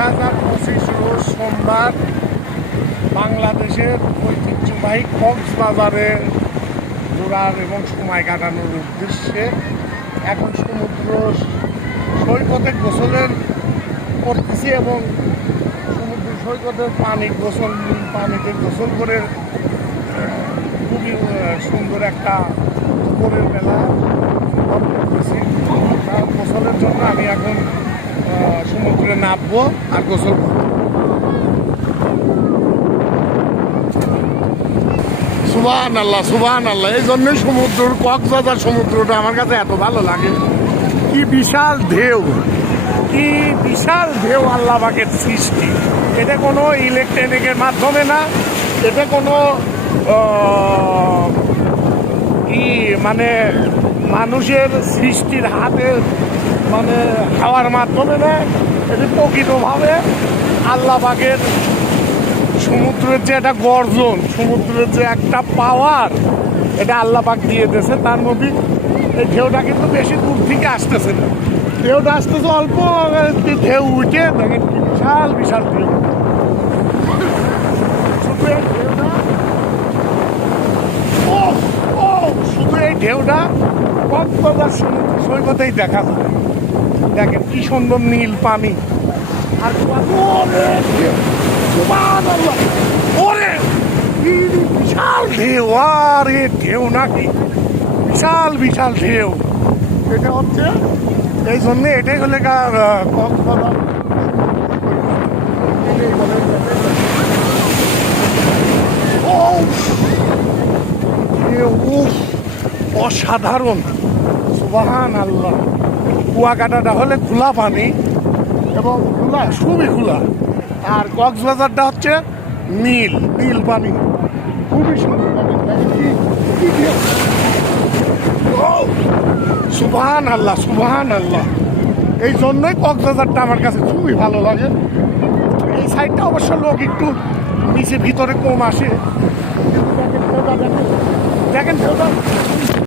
2025 রোজ সোমবার বাংলাদেশের ঐতিহ্যবাহী কক্সবাজারে ঘোরার এবং সময় কাটানোর উদ্দেশ্যে এখন সমুদ্র সৈকতে গোসলের করতেছি এবং সমুদ্র সৈকতের পানিতে গোসল করে খুবই সুন্দর একটা দুপুরের বেলা অনুভব করতেছি। গোসলের জন্য আমি এখন সমুদ্রে নামবো আর গোসল করবো। সুবহানাল্লাহ। এই জন্যই কক্সবাজার সমুদ্রটা আমার কাছে এত ভালো লাগে। কি বিশাল ঢেউ আল্লাহ পাকের সৃষ্টি। এটা কোনো ইলেকট্রনিকের মাধ্যমে না, এটা কোনো মানে মানুষের সৃষ্টির হাতে মানে হাওয়ার মাধ্যমে না, এটা প্রকৃতভাবে আল্লাহ পাকের সমুদ্রের যে একটা গর্জন, সমুদ্রের যে একটা পাওয়ার, এটা আল্লাহ পাক দিয়ে দিয়েছে। তার মধ্যে এই ঢেউটা কিন্তু বেশি দূর থেকে আসতেছে না, ঢেউটা আসতেছে অল্প, ঢেউ উঠে দেখেন বিশাল ঢেউ। শুধু এই ঢেউটা কক্সবাজার সমুদ্র সৈকতেই দেখা যায়। দেখেন কি সুন্দর নীল পানি আর ওরে বিশাল ঢেউ, আর এ ঢেউ নাকি বিশাল ঢেউ। এটা হচ্ছে এই জন্যে এটাই হলে কক্সবাজার অসাধারণ। সুবহানাল্লাহ। কুয়াকাটাটা হলে খোলা পানি এবং খুবই খোলা, আর কক্সবাজারটা হচ্ছে নীল পানি, খুবই সুন্দর। সুবহানাল্লাহ। এই জন্যই কক্সবাজারটা আমার কাছে খুবই ভালো লাগে। এই সাইডটা অবশ্য লোক একটু নিচে ভিতরে কম আসে, দেখেন ঢেউটা